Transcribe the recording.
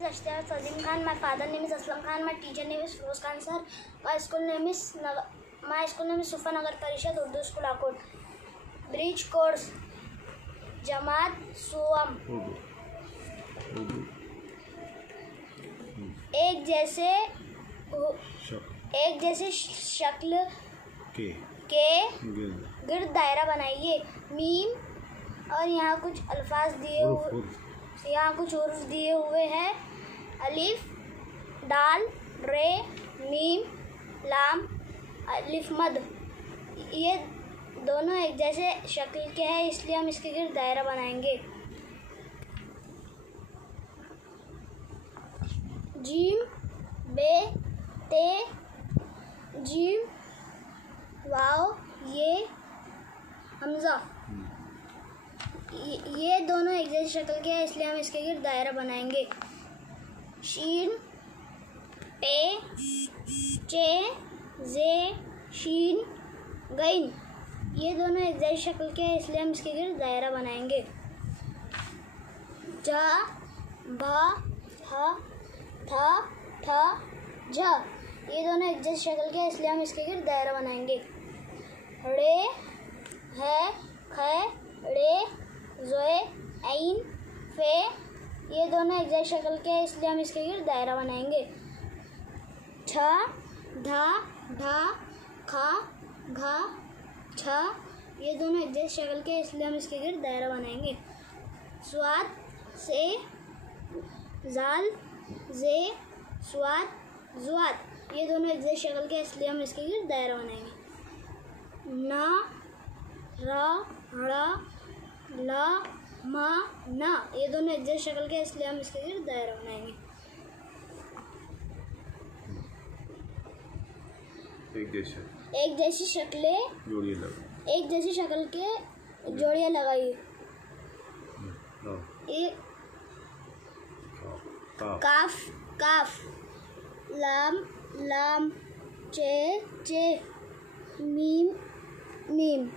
Salim Khan. My father name is Aslam Khan. My teacher name is Firoz Khan sir. My school name is Sufa Nagar Parishad Urdu School Akot. Bridge course Jamaat Suam. एक जैसे शक्ल के गिर्द दायरा बनाइए. Meme और यहाँ कुछ अल्फाज दिए हुए, यहाँ कुछ हुर्फ दिए हुए हैं. अलिफ, दाल, रे, मीम, लाम, अलिफ मद. ये दोनों एक जैसे शक्ल के हैं, इसलिए हम इसके गिर्द दायरा बनाएंगे. जीम, बे, ते, जीम, वाव, ये, हमजा. ये दोनों एक जैसी शक्ल के हैं, इसलिए हम इसके गिर्द दायरा बनाएंगे. शीन, पे, चे, जे, शीन, गईन. ये दोनों एक जैसी शक्ल के हैं, इसलिए हम इसके गिर्द दायरा बनाएंगे. जा, भा, हा, था, ठा, झा. ये दोनों एक जैसी शक्ल के हैं, इसलिए हम इसके गिर्द दायरा बनाएंगे. रे, है, खे, रे, जोए, ऐन, फे. ये दोनों एक जैसी शक्ल के हैं, इसलिए हम इसके गिर्द दायरा बनाएंगे. छा, धा, ढा, खा, घा, छा. ये दोनों एक जैसी शक्ल के हैं, इसलिए हम इसके गिर्द दायरा बनाएंगे. स्वाद, से, जाल, जे, स्वाद, जुआत. ये दोनों एक जैसी शक्ल के हैं, इसलिए हम इसके गिर्द दायरा बनाएंगे. ना, रा, रा, ला, मा, ना. ये दोनों एक जैसी शक्ल के हैं, इसलिए हम इसके गिर्द दायरा बनाएंगे. एक जैसी शक्लें एक जैसी शक्ल के जोड़ियाँ लगाइए. एक काफ, काफ, लाम, लाम, चे, चे, मीम, मीम.